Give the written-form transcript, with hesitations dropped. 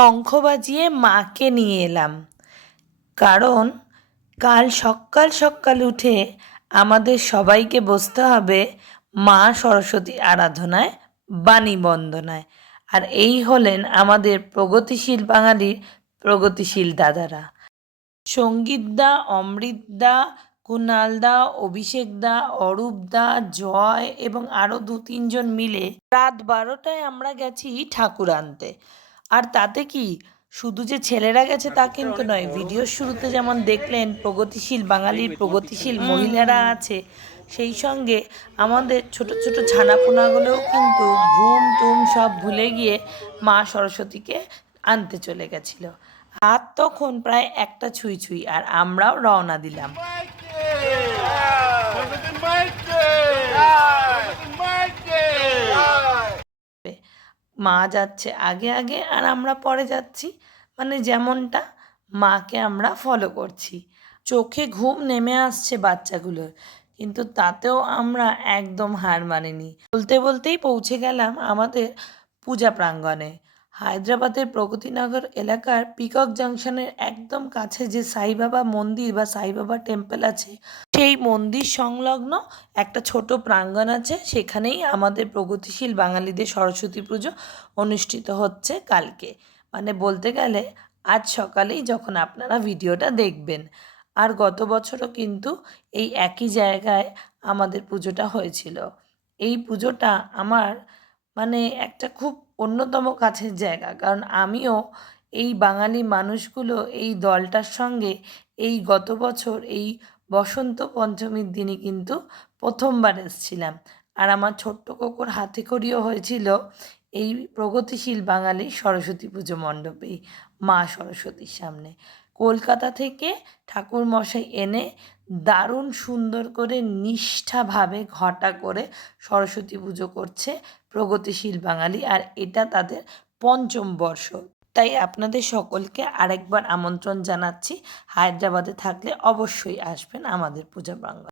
শঙ্খ বাজিয়ে মাকে নিয়ে এলাম, কারণ কাল সকাল সকাল উঠে আমাদের সবাইকে বসতে হবে মা সরস্বতী আরাধনায়, বাণী বন্দনায়। আর এই হলেন আমাদের প্রগতিশীল বাঙালির প্রগতিশীল দাদারা, সঙ্গীতদা, অমৃতদা, কুণালদা, অভিষেকদা, অরূপদা, জয় এবং আরও 2-3 জন মিলে রাত 12টায় আমরা গেছি ঠাকুর আনতে। আর তাতে কি শুধু যে ছেলেরা গেছে তা কিন্তু নয়, ভিডিওর শুরুতে যেমন দেখলেন প্রগতিশীল বাঙালির প্রগতিশীল মহিলারা আছে, সেই সঙ্গে আমাদের ছোট ছোট ছানাপোনাগুলোও কিন্তু ঘুম টুম সব ভুলে গিয়ে মা সরস্বতীকে আনতে চলে গেছিল। হাত তখন প্রায় 1টা ছুঁই ছুঁই, আর আমরাও রওনা দিলাম। মা যাচ্ছে আগে আগে আর আমরা পরে যাচ্ছি, মানে যেমনটা মাকে আমরা ফলো করছি। চোখে ঘুম নেমে আসছে বাচ্চাগুলোর, কিন্তু তাতেও আমরা একদম হার মানিনি। বলতে বলতেই পৌঁছে গেলাম আমাদের পূজা প্রাঙ্গণে। হায়দ্রাবাদের প্রগতিনগর এলাকার পিকক জাংশনের একদম কাছে যে সাইবাবা মন্দির বা সাইবাবা টেম্পল আছে, সেই মন্দির সংলগ্ন একটা ছোট প্রাঙ্গণ আছে। সেখানেই আমাদের প্রগতিশীল বাঙালিদের সরস্বতী পুজো অনুষ্ঠিত হচ্ছে কালকে, মানে বলতে গেলে আজ সকালেই, যখন আপনারা ভিডিওটা দেখবেন। আর গত বছরও কিন্তু এই একই জায়গায় আমাদের পুজোটা হয়েছিল। এই পুজোটা আমার মানে একটা খুব অন্যতম কাছের জায়গা, কারণ আমিও এই বাঙালি মানুষগুলো এই দলটার সঙ্গে এই গত বছর এই বসন্ত পঞ্চমীর দিনই কিন্তু প্রথমবার এসেছিলাম। আর আমার ছোট্ট কোকোর হাতেখড়িও হয়েছিল এই প্রগতিশীল বাঙালি সরস্বতী পুজো মণ্ডপেই, মা সরস্বতীর সামনে। কলকাতা থেকে ঠাকুরমশাই এনে দারুণ সুন্দর করে নিষ্ঠাভাবে ঘটা করে সরস্বতী পুজো করছে প্রগতিশীল বাঙালি, আর এটা তাদের 5ম বর্ষ। তাই আপনাদের সকলকে আরেকবার আমন্ত্রণ জানাচ্ছি, হায়দ্রাবাদে থাকলে অবশ্যই আসবেন আমাদের পূজা প্রাঙ্গণ।